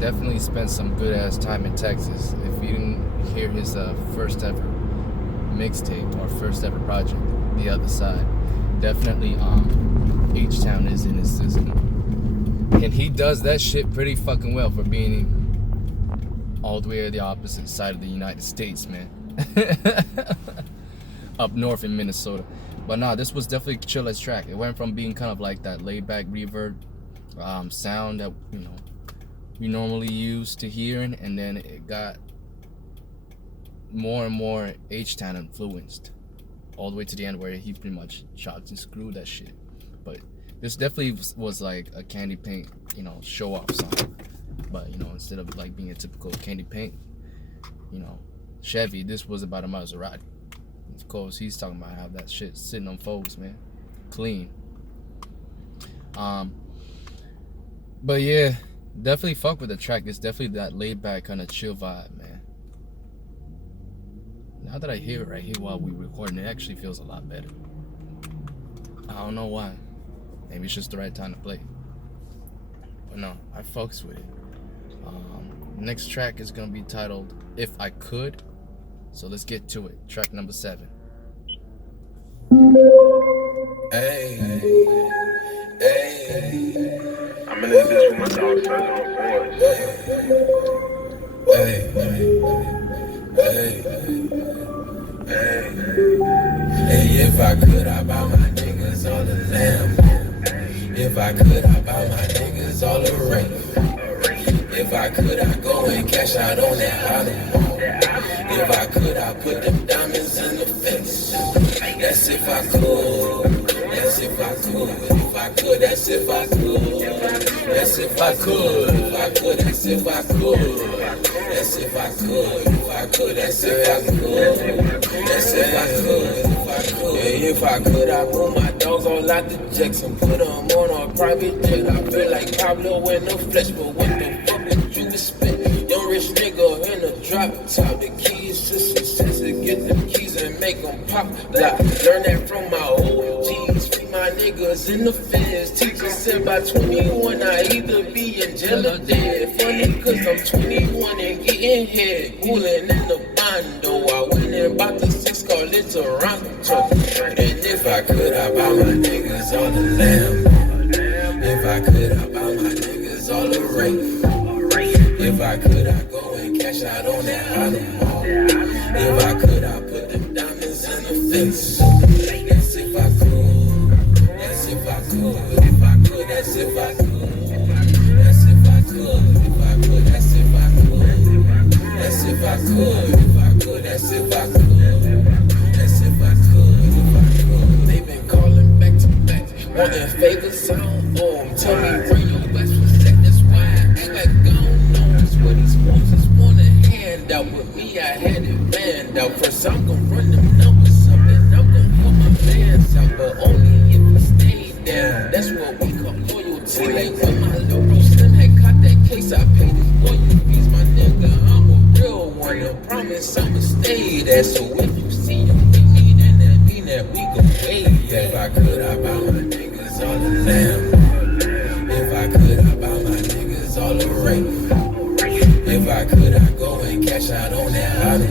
definitely spent some good ass time in Texas. If you didn't hear his first ever mixtape or first ever project, The Other Side, definitely H-Town is in his system. And he does that shit pretty fucking well for being all the way to the opposite side of the United States, man. Up north in Minnesota. But nah, this was definitely a chill as track. It went from being kind of like that laid back reverb sound that, you know, we normally use to hearing, and then it got more and more H-Town influenced all the way to the end where he pretty much chopped and screwed that shit. But this definitely was like a Candy Paint, you know, show off song. But, you know, instead of like being a typical Candy Paint, you know, Chevy, this was about a Maserati. Of course, he's talking about how that shit sitting on folks, man, clean. But yeah, definitely fuck with the track. It's definitely that laid back kind of chill vibe, man. Now that I hear it right here while we recording, it actually feels a lot better. I don't know why. Maybe it's just the right time to play. But no, I fucks with it. Next track is gonna be titled If I Could. So let's get to it. Track number 7. Hey, I'm in this with my dog, so Hey, if I could, I buy my niggas all the lamb. If I could, I buy my niggas all the ring. If I could, I go and cash out on that auto. If I could, I put them diamonds in the fence. That's if I could. That's if I could. If I could, that's if I could. That's if I could. If I could, that's if I could. That's if I could. If I could, that's if I could. That's if I could. If I could. If I could, I move my dogs all out the Jackson. Put them on a private jet. I feel like Pablo in the flesh, but what the fuck would you expect? Young rich nigga in a drop top. The keys to success to get them keys and make them pop. Like, learn that from my OGs. Free my niggas in the feds. Teacher said by 21 I either be in jail or dead. Funny cause I'm 21 and getting head. Cooling in the bondo. I went and bought the 6, call it Toronto. And if I could, I buy my niggas all the lamb. If I could, I buy my niggas all the ring. If I could, I go and cash out on that auto. If I could, I put them diamonds in the fence. That's if I could. That's if I could. If I could, that's if I could. That's if I could. If I could, that's if I could. That's if I could. If I could, that's if I could. That's if I could. If I could. They been calling back to back, wanting favors sound. Tell me where you best was at. That's why I act like gone. What he's supposed to want a handout. With me, I had it planned out. First, I'm gonna run them numbers up, and I'm gonna help my fans out. But only if we stay down. That's what we call loyalty. Like when my little bro Slim had caught that case, I paid his royalties. My nigga, I'm a real one. I promise I'ma stay there. So if you see him with me, then that mean that we gon' wait. If I could, I buy my niggas all the lamb. If I could, I buy my niggas all the ring. If I could, I go and cash out on that auto.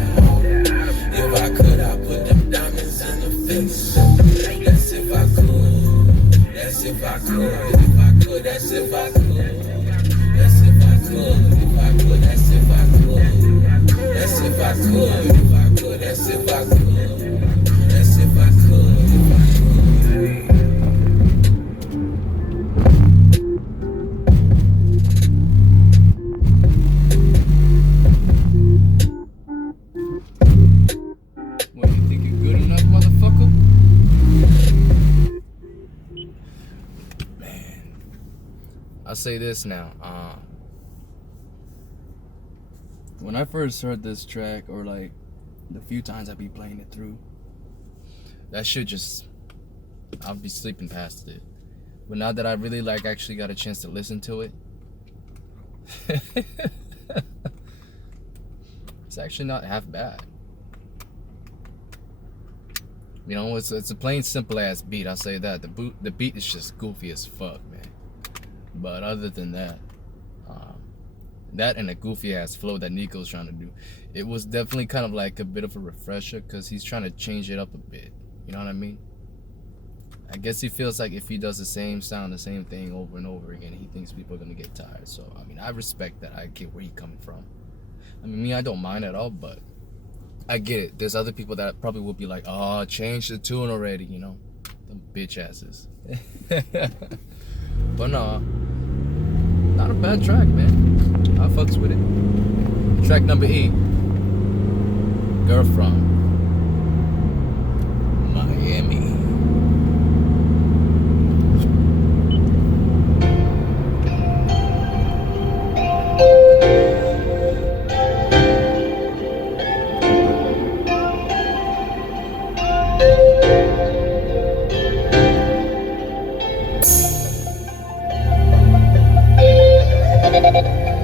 If I could, I put them diamonds in the fence. That's if I could. That's if I could. If I could, that's if I could. That's if I could. If I could, that's if I could. That's if I could. If I could, that's if I could. That's if I could. If I could. I'll say this now. When I first heard this track, or like the few times I be playing it through, that shit just, I'll be sleeping past it. But now that I really like actually got a chance to listen to it, it's actually not half bad. You know, it's a plain simple ass beat. I'll say that. The beat is just goofy as fuck, man. But other than that, That and a goofy ass flow that Nikko's trying to do. It was definitely kind of like a bit of a refresher because he's trying to change it up a bit. You know what I mean? I guess he feels like if he does the same sound, the same thing over and over again, he thinks people are gonna get tired. So I mean, I respect that. I get where he's coming from. I mean, me, I don't mind at all, but I get it. There's other people that probably would be like, "Oh, change the tune already," you know, them bitch asses. But no, not a bad track, man. I fucks with it. Track number 8, Girl from Miami.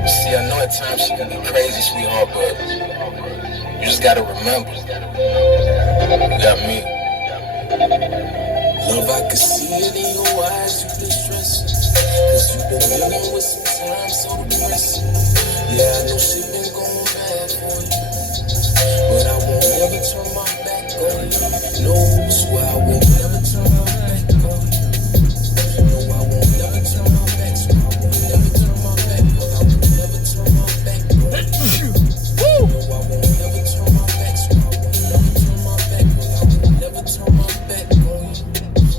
See, I know at times she can be crazy, sweetheart, but you just gotta remember, you got me. Love, I can see it in your eyes, you've been stressing, cause you've been dealing with some time so depressing. Yeah, I know shit been going bad for you, but I won't ever turn my back on you. No, swear I won't never turn my back on you. No, I won't never turn my back, so I won't never turn my back, cause I won't never turn my back on you. No, I won't never turn my back, so I won't never turn my back, cause I won't never turn my back on you.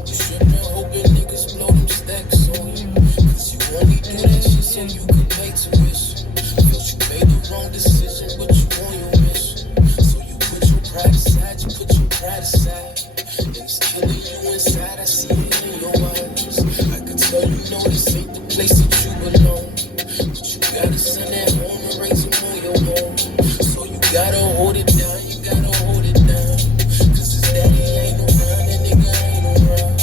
You stripping, hoping niggas blow them stacks on you, cause you only do that shit so you can pay tuition. Cause you made the wrong decision, but you on your mission. So you put your pride aside, you put your pride aside, and it's killing you inside. I see it in your eyes. I can tell you know this ain't the place that you belong, but you gotta send that home and raise them on your own. So you gotta hold it down, you gotta hold it down, cause his daddy ain't around, that nigga ain't around.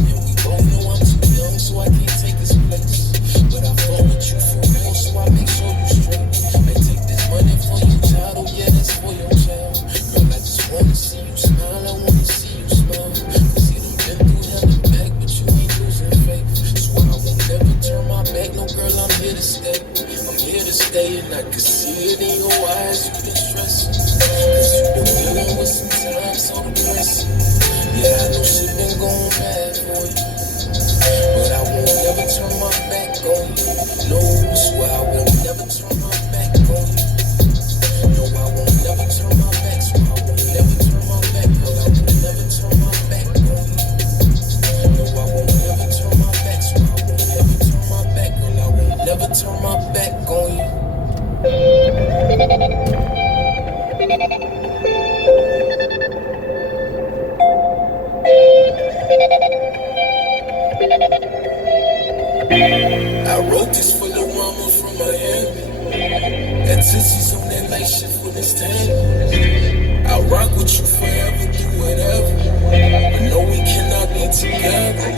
And we both know I'm too young, so I can't take his place, but I fuck with you for real, so I make sure you straight. Man, take this money for your child, oh yeah, that's for your child. Girl, I just wanna see you smile, I wanna see you smile. See them been through hell and back, but you ain't losing faith. So I won't never turn my back, no girl, I'm here to stay. I'm here to stay, and I can see it in your eyes, you've been stressing, cause you've been dealing with some time so depressing. Yeah, I know shit been going bad for you, but I won't never turn my back on you. No, swear I won't never turn my back on you. No, I won't never turn my back, so I won't never turn my back, cause I won't never turn my back on you. No, I won't never turn my back, so I won't never turn my back, girl, I won't never turn my back on you. I wrote this for the mama from Miami. That Tootsie's on that night shift with this tan. I'll rock with you forever, do whatever, but no, we cannot be together.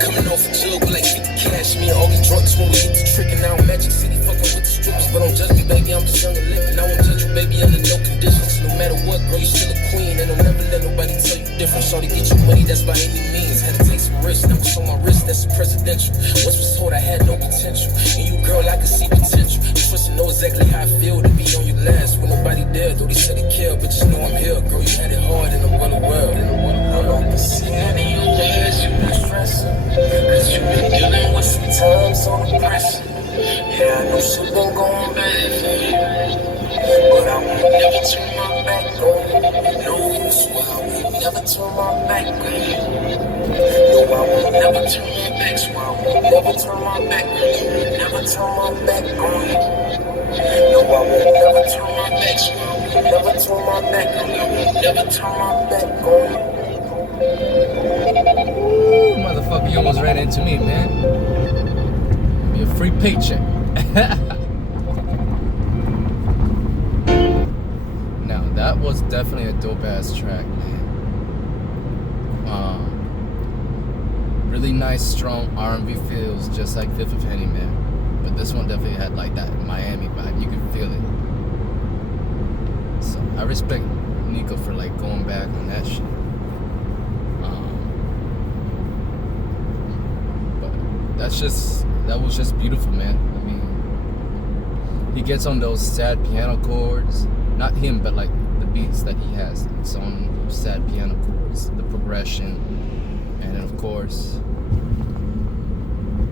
Coming off a jug with like 50 cash, me and all these drunks when we hit the trick, and now Magic City fucking with the strippers. But don't judge me, baby, I'm just young and living. I won't judge you, baby, under no conditions. No matter what, girl, you still a queen, and I'll never let nobody tell you different. Shorty, get you money, that's by any means. Had to take some risks, now it's on my wrist, that's a presidential. Once was told I had no potential, and you, girl, I could see potential. You trust to know exactly how I feel to be on your last when nobody there. Though they said they care, but just know I'm here. Girl, you had it hard and I'm well aware. I can see it in your eyes, you've been stressing, cause you've been dealing with some time so depressing. Yeah, I know shit been going bad for you, but I will never turn my back on you. No, swear I will never turn my back on you. No, I will never turn my back, so I will never turn my back on you. Never turn my back on you. No, I will never turn my back, so I will never turn my back on you. I will never turn my back on you. Ooh, motherfucker, you almost ran into me, man. Be a free paycheck. Now, that was definitely a dope ass track, man. Really nice, strong R&B feels, just like Fifth of Henny, man. But this one definitely had like that Miami vibe. You could feel it. So I respect Nikko for like going back on that shit. But that was just beautiful, man. I mean, he gets on those sad piano chords. Not him, but like the beats that he has. It's on sad piano chords, the progression, and then of course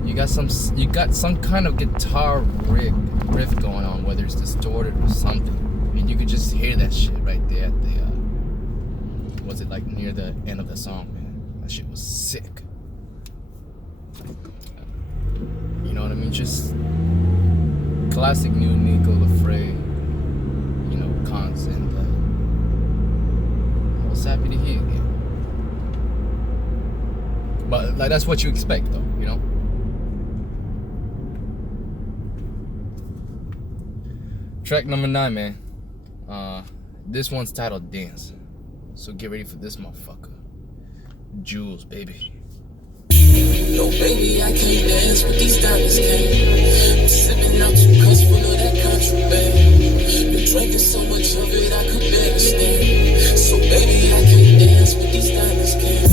you got some kind of guitar riff going on, whether it's distorted or something. I mean, you could just hear that shit right there at the was it like near the end of the song, man? That shit was sick. You know what I mean? Just classic new Nikko, Lafre, you know, constant. I was happy to hear again. But like that's what you expect, though, you know. Track number 9, man. This one's titled Dance. So get ready for this motherfucker. Jules, baby. No, baby, I can't dance with these diamonds, can. I'm sipping out 2 cups full of that contraband. Been drinking so much of it, I could barely stand. So, baby, I can't dance with these diamonds, can.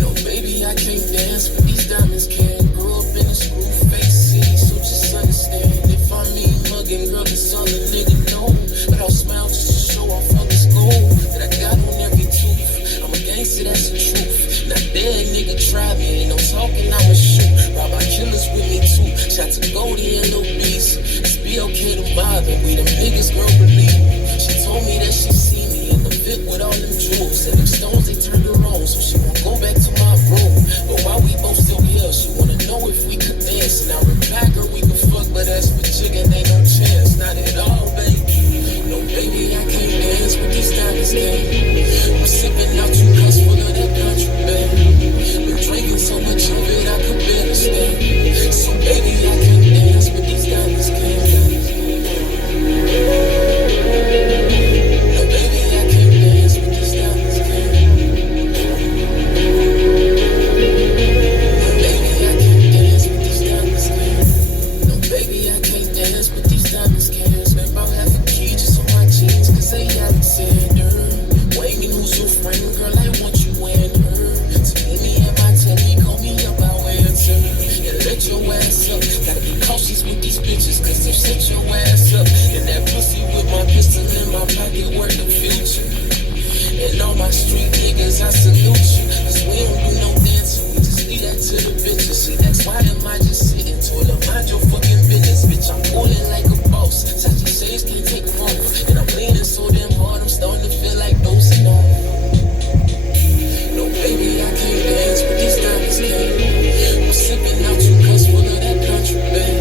No, baby, I can't dance with these diamonds, can. Grew up in a screw face city, so just understand. If I mean mugging, girl, it's all a nigga know. But I'll smile just to show off all this gold that I got on every tooth. I'm a gangster, that's the truth. Not dead, nigga, try me. Ain't no talking, I'ma shoot. Rob our killers with me too. Shots of Goldie and Lil Beast. It's be okay to bother. We them niggas, girl, believe me. She told me that she see me in the fit with all them jewels. And them stones, they turned her on. So she won't go back to my room. But while we both still here, she wanna know if we could dance. And I reply, girl, we could fuck, but as for jigging, ain't no chance. Not at all, baby. No, baby, I can't dance with these diamonds, gang. I'm sipping out 2 cups full of that contraband. Been drinking so much of it, I could barely stand. So, baby, I can't dance with these diamonds, gang. No, baby, I can't dance with these diamonds, gang. No, baby, I can't dance with these diamonds, gang. No, baby, I can't dance with these diamonds, gang. Spent about half a key just on my jeans, cause they Alexander. Wayne, who's your friend, girl? I want you and her. So meet me at my telly, call me up, I'll answer. And let your ass up. Gotta be cautious with these bitches, cause they'll set your ass up. And that pussy with my pistol in my pocket, work the future. And all my street niggas, I salute you. Cause we don't do no dancing, we just leave that to the bitches. See, that's why am I just sitting? Told her, mind your fucking business, bitch. I'm pulling like a boss. Sachi says can't take them off. And I'm leaning so damn hard, I'm starting to feel like dosing on. No, baby, I can't dance with these diamonds, gang. I'm sipping out 2 cups full of that contraband.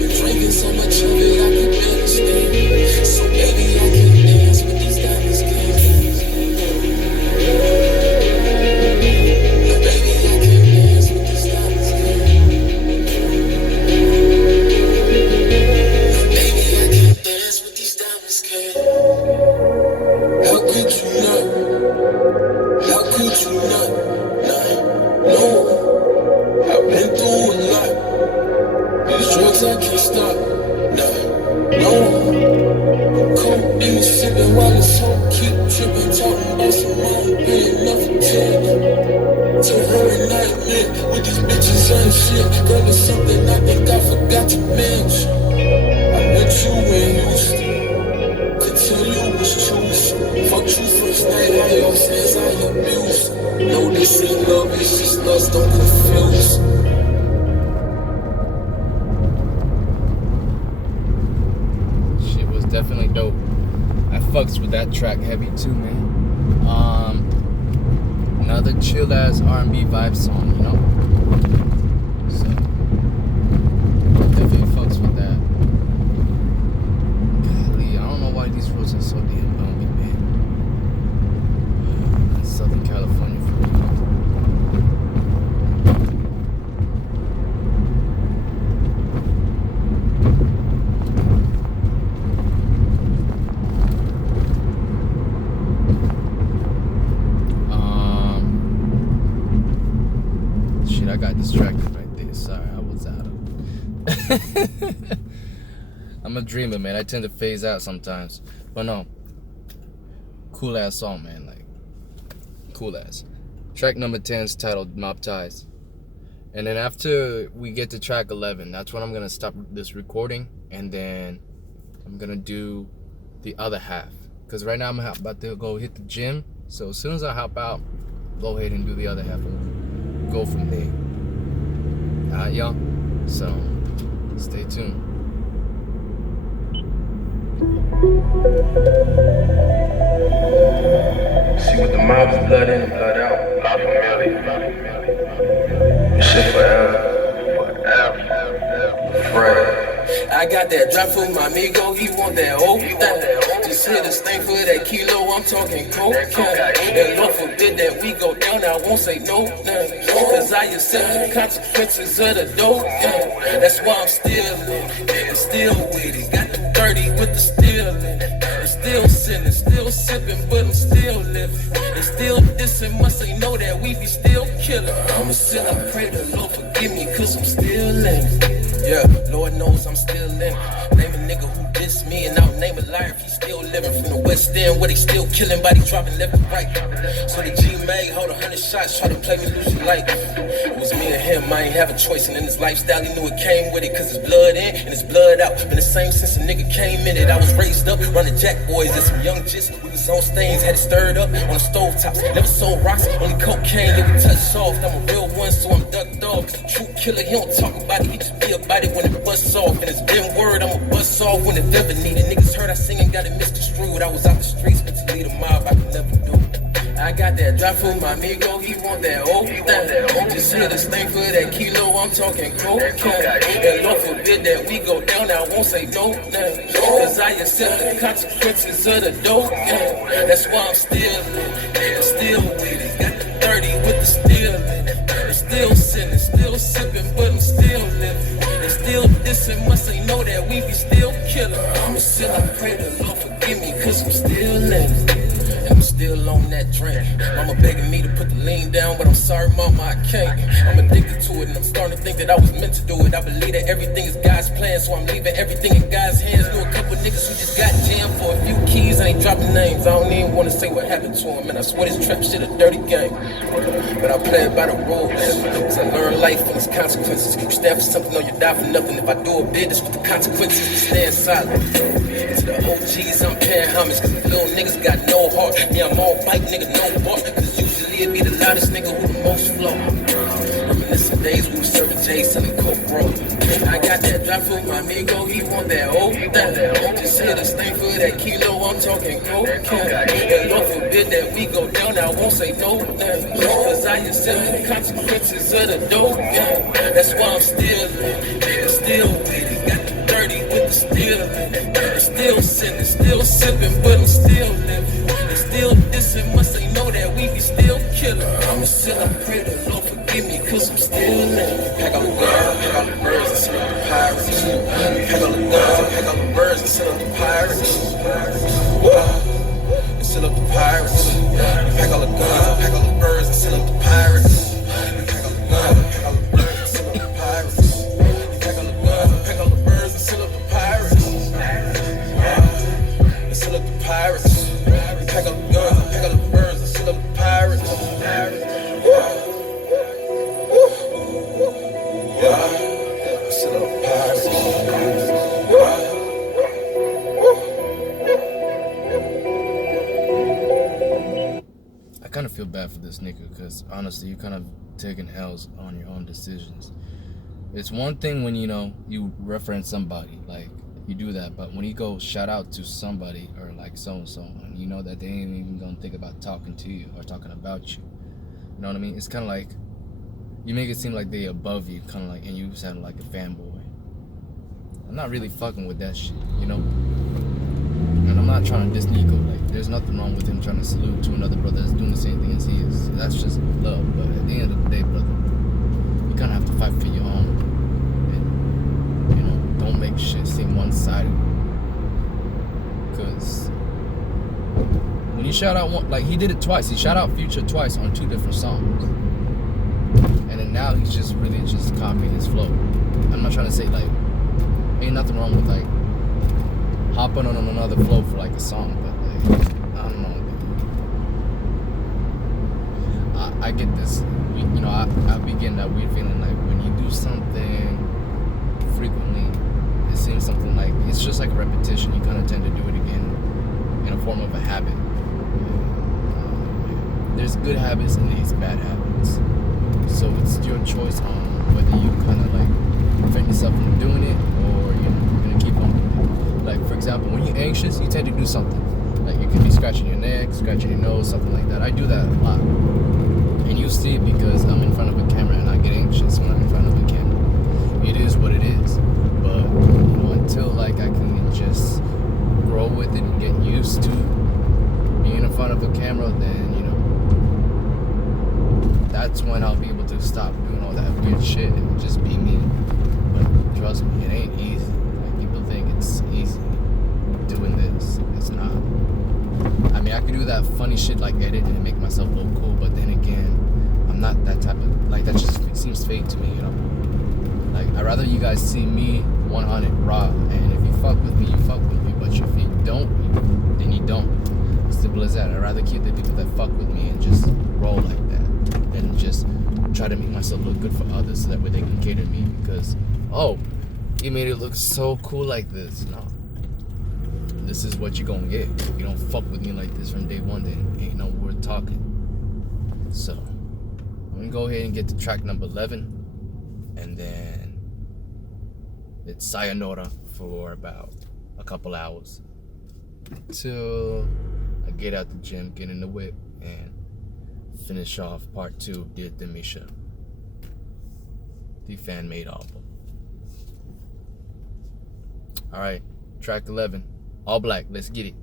Been drinking so much of it, I could barely stand. So, baby, I can't dance with these diamonds, gang. No, baby, I can't dance with these diamonds, gang. No, baby, I can't dance with these diamonds, gang. How could you not? How could you not? Nah, no. I've been through a lot. These drugs I can't stop. Nah, no. I'm codeine sipping while it's home. Keep tripping, talking about some more. Ain't enough for 10. To her and I admit, with these bitches ain't shit. Girl, it's something I think I forgot to mention. I met you in Houston. Could tell you was truth. Fuck you first night, all your friends I abuse. No, this ain't love, it's just lust, don't confuse. Shit was definitely dope. I fucks with that track heavy too, man. Another chill ass R&B vibe song, you know. So definitely fucks with that. Golly, I don't know why these roads are so damn bumpy, man. That's Southern California for me. Shit, I got distracted right there. Sorry, I was out of I'm a dreamer, man. I tend to phase out sometimes. But no. Cool ass song, man. Like, cool ass. Track number 10 is titled Mob Ties. And then after we get to track 11, that's when I'm gonna stop this recording. And then I'm gonna do the other half. Because right now I'm about to go hit the gym. So as soon as I hop out, go ahead and do the other half and go from there. Alright, y'all? So, stay tuned. See what the mob's blood in and blood out. Not familiar. This shit forever. Forever. I got that drop for my amigo, he want that old thing. Just hit a stain for that kilo, I'm talking cocaine. And Lord forbid that we go down, I won't say no name. Cause I accept the consequences of the dope game. That's why I'm still living, still with it. Got the 30 with the steel in it. I'm still sinning, still sipping, but I'm still living. They still dissing, must they know that we be still killing. I'ma still, I pray the Lord forgive me, cause I'm still living. Yeah, Lord knows I'm still in. Name a nigga who dissed me and I'll name a liar if he's still living. From the West End where they still killing, body dropping left and right. So the G made hold 100 shots, try to play me loosey like. It was me and him, I ain't have a choice. And in his lifestyle, he knew it came with it. Cause his blood in and his blood out. Been the same since a nigga came in it. I was raised up, running Jack boys and some young jits. We was on stains, had it stirred up on the stove tops. Never sold rocks, only cocaine, yeah, we touch soft. I'm a real one, so I'm ducked off. Cause the true killer, he don't talk about it, he just be about it when it busts off. And it's been word, I'ma bust off when it ever needed. Niggas heard I sing and got it misconstrued. I was out the streets, but to lead a mob, I could never do it. I got that drop for my amigo, he want that old thing. Just hit a stain for that kilo, I'm talking cocaine. And Lord forbid that we go down, I won't say no name. Cause I accept the consequences of the dope game. That's why I'm still living, still with it. Got the 30 with the steel in it. I'm still sinning, still sipping, but I'm still living. They still dissing, must they know that we be still killing. I'ma still, I pray the Lord forgive me, cause I'm still living. I'm still on that drink. Mama begging me to put the lean down, but I'm sorry, mama, I can't. I'm addicted to it, and I'm starting to think that I was meant to do it. I believe that everything is God's plan, so I'm leaving everything in God's hands. Knew a couple niggas who just got jammed for a few keys. I ain't dropping names, I don't even want to say what happened to them. And I swear this trap shit a dirty game, but I play it by the rules. Cause I learn life and its consequences. If you stand for something, or you die for nothing. If I do a bid, it's with the consequences. We stand silent. And to the OGs, I'm paying homage, cause the little niggas got no heart. Yeah, I'm all bite, nigga, no bark. Cause usually it be the loudest nigga with the most flow. Reminiscing days we were serving J, selling coke, bro. I got that drop for my amigo, he want that old thing. Just hit a stain for that kilo, I'm talking cocaine. And Lord forbid that we go down, I won't say no name. Cause I accept the consequences of the dope game. That's why I'm still living, still with it. Got the 30 with the steel in it. I'm still sinning, still sipping, but I'm still living. They still dissing, must they know that we be still killing. I'ma still, I pray the Lord forgive me, cause I'm still living. Pack all the guns, pack all the birds, and set up the pirates. Pack all the guns, pack all the birds, and set up the pirates. And set up the pirates. Pack all the guns, pack all the birds, and set up the pirates. Pack all the guns, pack all the birds, and set up the pirates. Pack all the guns, pack all the birds, and set up the pirates. And set up the pirates. Pack up the guns, pack up the birds, and set up the pirates. Set up the pirates. I kind of feel bad for this nigga, because honestly, you kind of taking L's on your own decisions. It's one thing when, you know, you reference somebody, like, you do that, but when you go shout out to somebody, or like so-and-so, and you know that they ain't even gonna think about talking to you or talking about you, you know what I mean? It's kind of like, you make it seem like they above you, kind of like, and you sound like a fanboy. I'm not really fucking with that shit, you know? And I'm not trying to diss Nikko, like, there's nothing wrong with him trying to salute to another brother that's doing the same thing as he is. That's just love, but at the end of the day, brother, you kind of have to fight for your own. And, you know, don't make shit seem one-sided. Because when you shout out one, like, he did it twice. He shout out Future twice on 2 different songs. And then now he's just really just copying his flow. I'm not trying to say, like, ain't nothing wrong with, like, hopping on another flow for, like, a song, but, like, I don't know. I get this, you know, I be getting that weird feeling, like, when you do something frequently it seems something like it's just like a repetition. You kind of tend to do it again in a form of a habit. There's good habits and there's bad habits. So it's your choice on whether you kind of like prevent yourself from doing it or you're gonna keep on doing it. Like for example, when you're anxious, you tend to do something. Like you could be scratching your neck, scratching your nose, something like that. I do that a lot. And you see it because I'm in front of a camera and I get anxious when I'm in front of a camera. It is what it is. But you know, until like I can just grow with it and get used to being in front of a camera, then you know, that's when I'll be able to stop doing all that weird shit and just be me. But trust me, it ain't easy. Like people think it's easy doing this. It's not. I mean, I could do that funny shit like edit and make myself look cool, but then again, I'm not that type of, like that just seems fake to me, you know? Like, I'd rather you guys see me 100 raw, and if you fuck with me, you fuck with me, but if you don't, then you don't. Simple as that. I'd rather keep the people that fuck with me and just roll like that, and just try to make myself look good for others so that way they can cater to me, because, oh, you made it look so cool like this. No. This is what you're gonna get. If you don't fuck with me like this from day one, then ain't no worth talking. So, I'm gonna go ahead and get to track number 11, and then it's sayonara for about a couple hours till I get out the gym, get in the whip, and finish off part 2 of Dear Damisha, the fan-made album. Alright, track 11. All black, let's get it.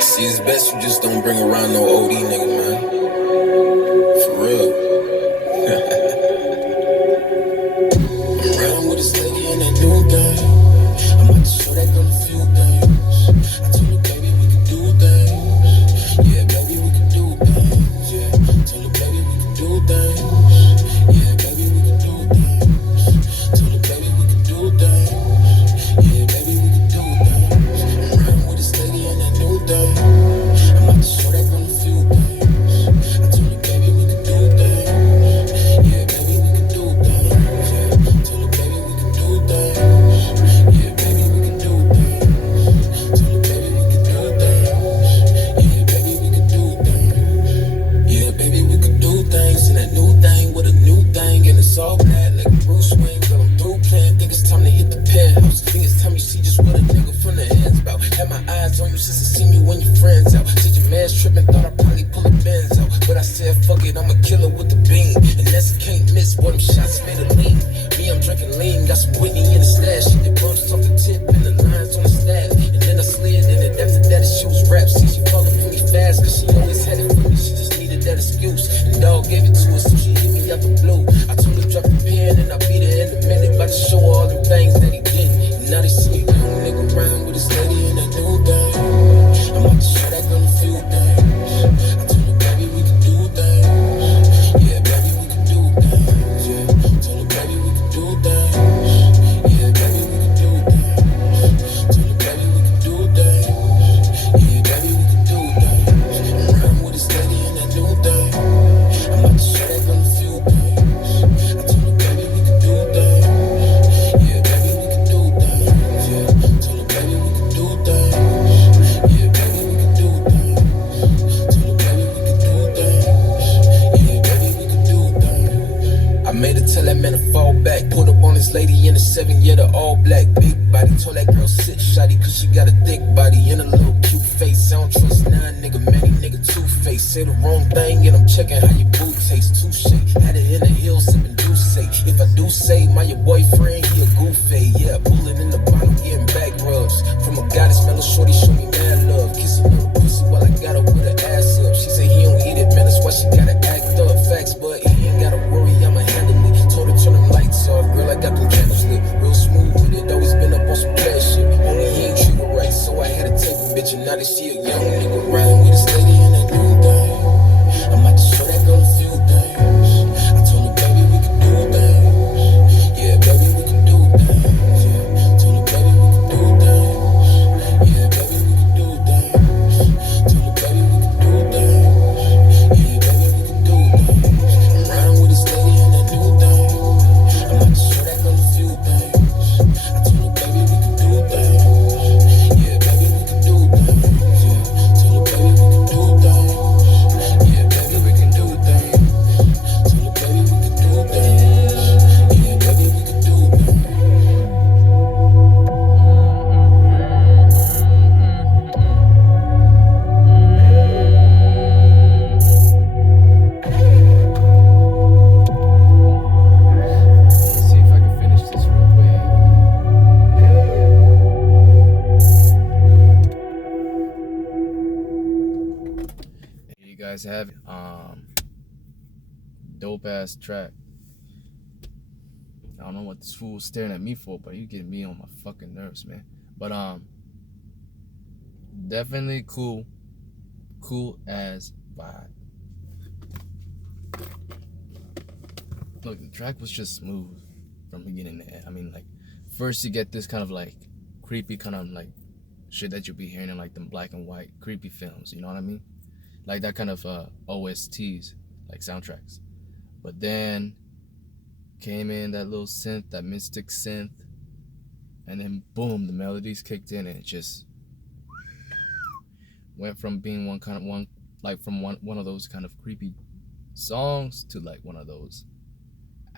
See, it's best you just don't bring around no OD nigga, man. For real. I'm riding with this lady in that new game. I'm about to show that girl a few things. I told her, baby, we can do things. Yeah, baby, we can do things. Yeah, told her, baby, we can do things. Yeah, baby, we can do things. Told her, baby, we can do things. Yeah, baby, we can do things. I'm riding with this lady in that new thing. I'm about to show that girl a few things. I told her, baby, we can do things. Yeah, baby, we can do things. Yeah, told her, baby, we can do things. Yeah, baby, we can do things. Told her, baby, we can do things. Yeah, baby, we can do things. Yeah, baby, we can do things. And that new thing with a new thing. And it's all bad like Bruce Wayne. Girl, I'm through playing. Think it's time to hit the penthouse. Think it's time you see just what a nigga from the ends about. Had my eyes on you since I seen you when your friends out. Said your man's tripping, thought I'd probably pull a Benz out. But I said, fuck it, I'm a killer with the beam. And that's a can't miss, boy, them shots made a lean. Me, I'm drinking lean, got some Whitney in the stash. Shit, the bumps off the tip and the lines on the stash. And then I slid in it, after that, she was rap. See, she falling for me fast, cause she always had it for me. She just needed that excuse. And dog gave it to her, so she hit me out the blue. I told her, drop the pen, and I beat her in a minute. About to show her all the things that he didn't. And now they see me young nigga around with this lady in that new thing. I'm about to show that girl a few things. I told her, baby, we can do things. Yeah, baby, we can do things. Yeah, told her, baby, we can do things. Yeah, baby, we can do things. Told her, baby, we can do things. Yeah, baby, we can do things. I'm riding with this lady in that new thing. I'm about to show that girl a few things. I told her, baby, we can do things. Yeah, baby, we can do things. Yeah, told her, baby, we can do things. Yeah, baby, we can do things. Told her, baby, we can do things. Yeah, baby, we can do things. I made her tell that man to fall back. Pulled up on this lady in the 7, yeah, the all black. Big body, told that girl sit shoddy, cause she got a thick body and a little cute face. I don't trust none, nigga, many nigga two-faced. Say the wrong thing and I'm checking how your boot tastes. Touche, had it in the hills, sipping Douce. If I do say my your boyfriend, he a goofy. Yeah, pulling in the bottle, getting back rubs. From a guy that smell a shorty, show me mad love. Kiss another pussy while I got her with her ass up. She say he don't eat it, man, that's why she gotta act up. Facts, but he ain't gotta worry, I'ma handle it. Told her turn them lights off, girl, I got them candles lit. Real smooth with it, always been up on some cash shit. Only he ain't treat her right, so I had to take a bitch. And now that she a young nigga riding with this lady in that new thing. I'm about to show that girl a few things. I told her, baby, we can do things. Yeah, baby, we can do things. Yeah, told her, baby, we can do things. Yeah, baby, we guys have it. Dope ass track. I don't know what this fool's staring at me for, but you getting me on my fucking nerves, man. But definitely cool as vibe. Look, the track was just smooth from beginning to end. I mean, like, first you get this kind of like creepy kind of like shit that you'll be hearing in like them black and white creepy films, you know what I mean? Like that kind of OSTs, like soundtracks. But then came in that little synth, that mystic synth, and then boom, the melodies kicked in, and it just went from being one of those kind of creepy songs to like one of those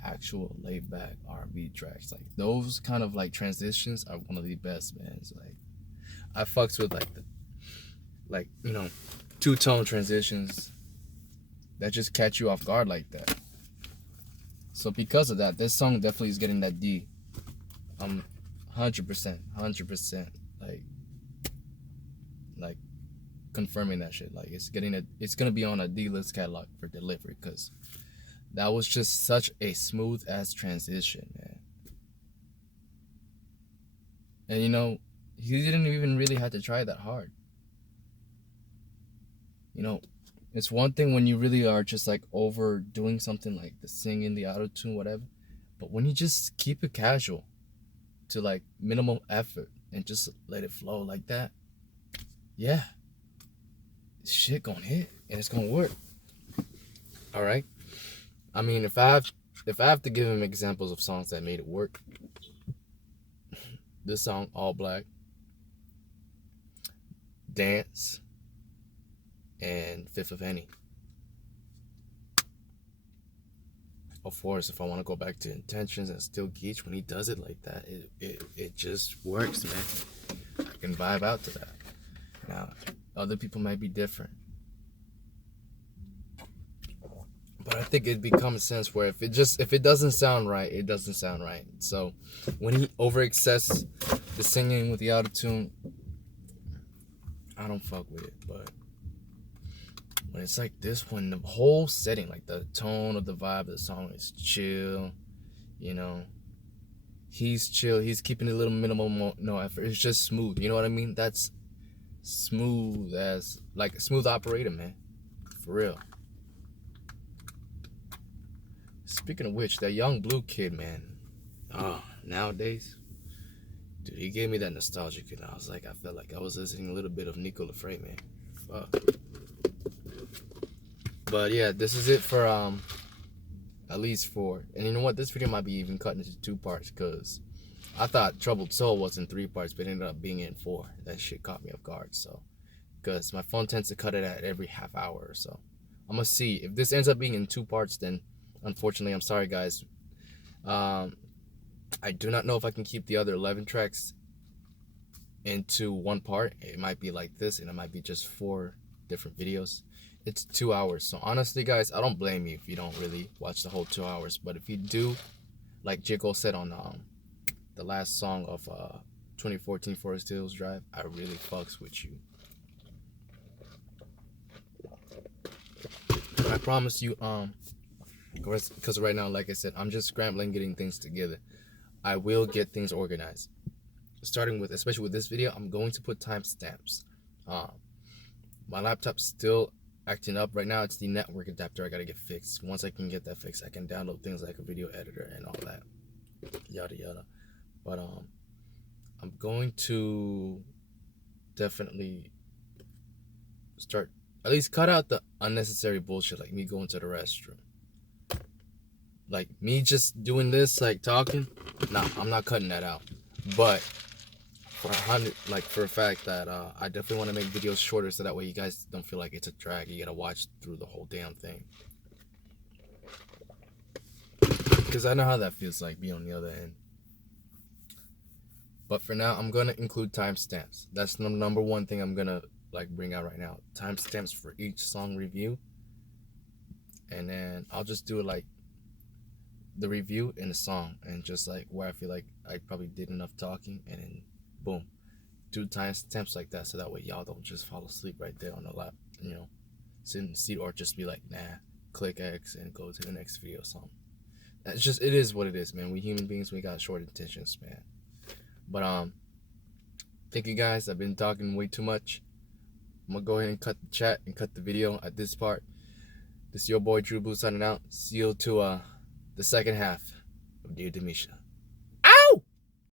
actual laid back R&B tracks. Like those kind of like transitions are one of the best, man. It's like I fucks with like the two-tone transitions that just catch you off guard like that. So because of that, this song definitely is getting that D. 100% like confirming that shit. Like it's gonna be on a D-list catalog for delivery, because that was just such a smooth ass transition, man. And you know, he didn't even really have to try that hard. You know, it's one thing when you really are just like overdoing something like the singing, the auto-tune, whatever. But when you just keep it casual to like minimal effort and just let it flow like that, yeah, shit gonna hit and it's gonna work. All right. I mean, if I have to give him examples of songs that made it work, this song, All Black, Dance, and Fifth of Henny. Of course, if I want to go back to Intentions and Still Geach, when he does it like that, it just works, man. I can vibe out to that. Now, other people might be different. But I think it becomes sense where if it doesn't sound right, it doesn't sound right. So when he overexcess the singing with the auto-tune, I don't fuck with it. But when it's like this, when the whole setting, like the tone of the vibe of the song is chill, you know, he's chill, he's keeping a little minimal, no effort. It's just smooth, you know what I mean? That's smooth as, like a smooth operator, man, for real. Speaking of which, that Young Blue kid, man, nowadays, dude, he gave me that nostalgia, and I was like, I felt like I was listening a little bit of Nikko, Lafre, man. Fuck. But yeah, this is it for at least 4. And you know what? This video might be even cut into 2 parts, because I thought Troubled Soul was in 3 parts, but it ended up being in 4. That shit caught me off guard. So, because my phone tends to cut it at every half hour or so. I'm gonna see if this ends up being in 2 parts. Then, unfortunately, I'm sorry, guys. I do not know if I can keep the other 11 tracks into 1 part. It might be like this, and it might be just 4 different videos. It's 2 hours, so honestly, guys, I don't blame you if you don't really watch the whole 2 hours. But if you do, like J. Cole said on the last song of 2014 Forest Hills Drive, I really fucks with you. But I promise you, because right now, like I said, I'm just scrambling getting things together. I will get things organized. Starting with, especially with this video, I'm going to put timestamps. My laptop's still acting up right now. It's the network adapter I gotta get fixed. Once I can get that fixed, I can download things like a video editor and all that, yada yada. But I'm going to definitely start, at least cut out the unnecessary bullshit, like me going to the restroom, like me just doing this, like talking. Nah, I'm not cutting that out. But for a fact that I definitely want to make videos shorter, so that way you guys don't feel like it's a drag. You gotta watch through the whole damn thing, because I know how that feels like, being on the other end. But for now, I'm gonna include timestamps. That's the number 1 thing I'm gonna like bring out right now. Timestamps for each song review, and then I'll just do it like the review and the song, and just like where I feel like I probably did enough talking, and then boom, do timestamps like that, so that way y'all don't just fall asleep right there on the lap, you know. see, or just be like, nah, click X and go to the next video or something. It's just, it is what it is, man. We human beings, we got short intentions, man. But thank you guys. I've been talking way too much. I'm gonna go ahead and cut the chat and cut the video at this part. This is your boy Drew Blue signing out. See you to the second half of Dear Damisha.